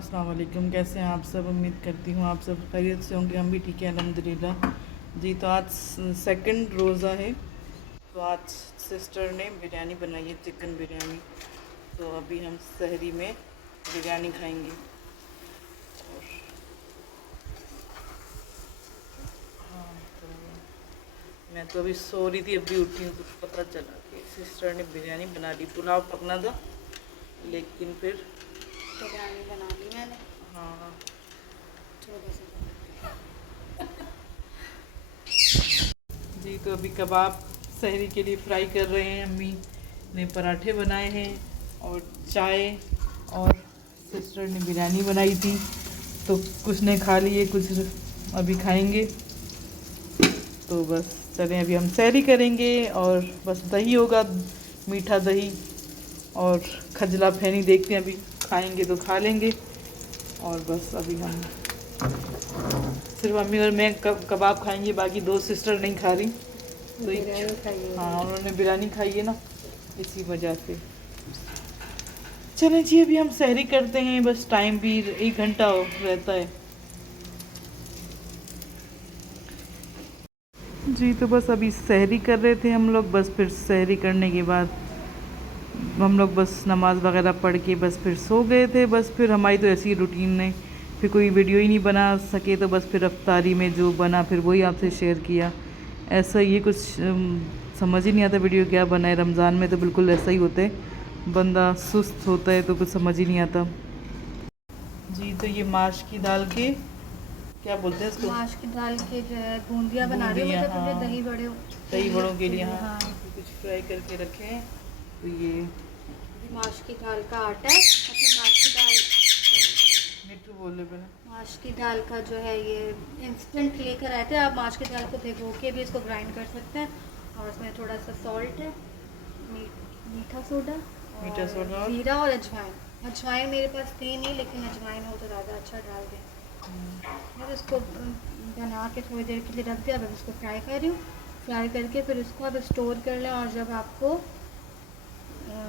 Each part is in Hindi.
अस्सलाम वालेकुम। कैसे हैं आप सब? उम्मीद करती हूँ आप सब खैरियत से होंगे। हम भी ठीक है अल्हम्दुलिल्लाह जी। तो आज सेकंड रोज़ा है, तो आज सिस्टर ने बिरयानी बनाई है, चिकन बिरयानी। तो अभी हम सहरी में बिरयानी खाएंगे। और हाँ, तो मैं तो अभी सो रही थी, अभी उठी हूँ तो पता चला कि सिस्टर ने बिरयानी बना ली। पुलाव पकना था लेकिन फिर बिरयानी बना ली मैंने। हाँ जी। तो अभी कबाब सहरी के लिए फ्राई कर रहे हैं। अम्मी ने पराठे बनाए हैं और चाय, और सिस्टर ने बिरयानी बनाई थी। तो कुछ ने खा लिए, कुछ अभी खाएंगे। तो बस चलें, अभी हम सहरी करेंगे और बस दही होगा, मीठा दही और खजला फैनी। देखते हैं, अभी खाएंगे तो खा लेंगे। और बस अभी हम सिर्फ अम्मी और मैं कबाब खाएंगे, बाकी दो सिस्टर नहीं खा रही। तो बिरयानी खाइए। हाँ, उन्होंने बिरयानी खाई है ना, इसी वजह से। चलें जी, अभी हम सहरी करते हैं। बस टाइम भी 1 घंटा रहता है जी। तो बस अभी सहरी कर रहे थे हम लोग। बस फिर सहरी करने के बाद हम लोग बस नमाज़ वगैरह पढ़ के बस फिर सो गए थे। बस फिर हमारी तो ऐसी रूटीन है, फिर कोई वीडियो ही नहीं बना सके, तो बस फिर अफ्तारी में जो बना फिर वही आपसे शेयर किया। ऐसा ये कुछ समझ ही नहीं आता वीडियो क्या बनाए। रमज़ान में तो बिल्कुल ऐसा ही होता है, बंदा सुस्त होता है तो कुछ समझ ही नहीं आता जी। तो ये माश की दाल के क्या बोलते हैं इसको? माश की दाल के जो है बूंदियाँ बना रही हूँ, मतलब हाँ, दही बड़े। दही बड़ों के लिए। हाँ, हाँ, कुछ फ्राई करके रखे हैं। तो ये माश की दाल का आटा है, मतलब माश की दाल, मिट्टू बोले बने। माश की दाल का जो है ये इंस्टेंट लेकर आए थे। आप माश की दाल को भिगो के भी इसको ग्राइंड कर सकते हैं। और उसमें थोड़ा सा सॉल्ट है, मीठा सोडा, मीठा सोडा, जीरा और अजवाइन। अजवाइन मेरे पास थी नहीं, लेकिन अजवाइन हो तो ज़्यादा अच्छा डाल दें। मैं इसको बना के थोड़ी देर के लिए रख दिया। अब इसको फ्राई कर रही हूँ। फ्राई करके फिर इसको अब स्टोर कर लें, और जब आपको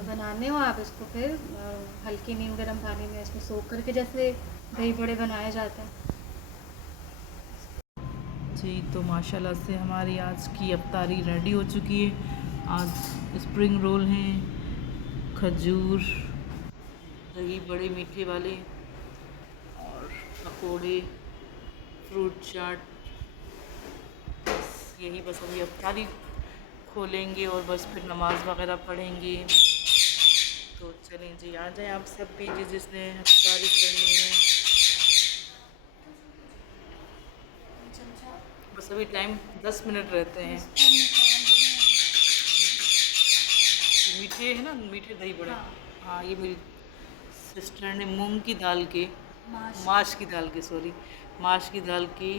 बनाने हो आप इसको फिर हल्के नीम गर्म पानी में इसमें सोख करके, जैसे दही बड़े बनाए जाते हैं जी। तो माशाल्लाह से हमारी आज की अफ्तारी रेडी हो चुकी है। आज स्प्रिंग रोल हैं, खजूर, दही बड़े मीठे वाले, और पकोड़े, फ्रूट चाट। बस यही, बस अभी अफ्तारी खोलेंगे और बस फिर नमाज वगैरह पढ़ेंगे। तो चलें जी, आ जाएं आप सब भी जिसने अफ्तारी करनी है। बस अभी टाइम 10 मिनट रहते हैं। मीठे है ना, मीठे दही बड़े। हाँ, ये मेरी सिस्टर ने मूंग की दाल के, माश की दाल के, सॉरी, माश की दाल की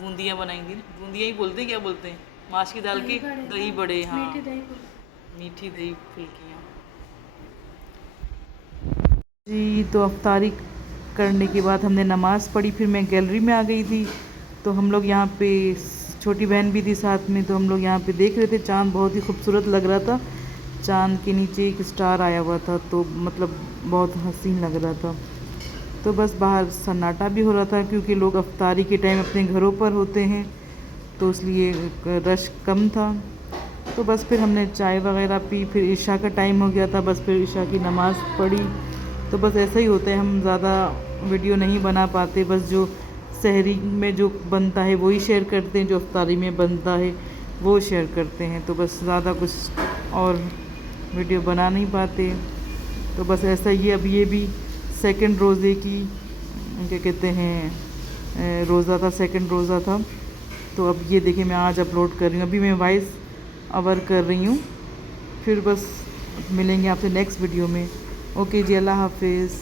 बूंदियाँ बनाई थी। बूंदियाँ ही बोलते हैं, क्या बोलते हैं? माश की दाल के दही बड़े। हाँ, मीठी दही फुल्कियाँ जी। तो अफ्तारी करने के बाद हमने नमाज़ पढ़ी, फिर मैं गैलरी में आ गई थी। तो हम लोग यहाँ पे, छोटी बहन भी थी साथ में, तो हम लोग यहाँ पे देख रहे थे। चाँद बहुत ही खूबसूरत लग रहा था। चाँद के नीचे एक स्टार आया हुआ था, तो मतलब बहुत हसीन लग रहा था। तो बस बाहर सन्नाटा भी हो रहा था, क्योंकि लोग अफ्तारी के टाइम अपने घरों पर होते हैं, तो इसलिए रश कम था। तो बस फिर हमने चाय वगैरह पी, फिर इशा का टाइम हो गया था। बस फिर इशा की नमाज़ पढ़ी। तो बस ऐसा ही होता है, हम ज़्यादा वीडियो नहीं बना पाते। बस जो सहरी में जो बनता है वही शेयर करते हैं, जो अफ्तारी में बनता है वो शेयर करते हैं। तो बस ज़्यादा कुछ और वीडियो बना नहीं पाते। तो बस ऐसा ही है। अब ये भी सेकंड रोज़े की, क्या कहते हैं, रोज़ा था, सेकंड रोज़ा था। तो अब ये देखिए, मैं आज अपलोड कर रही हूँ। अभी मैं वॉइस ओवर कर रही हूँ। फिर बस मिलेंगे आपसे नेक्स्ट वीडियो में। ओके जी, अल्लाह हाफिज़।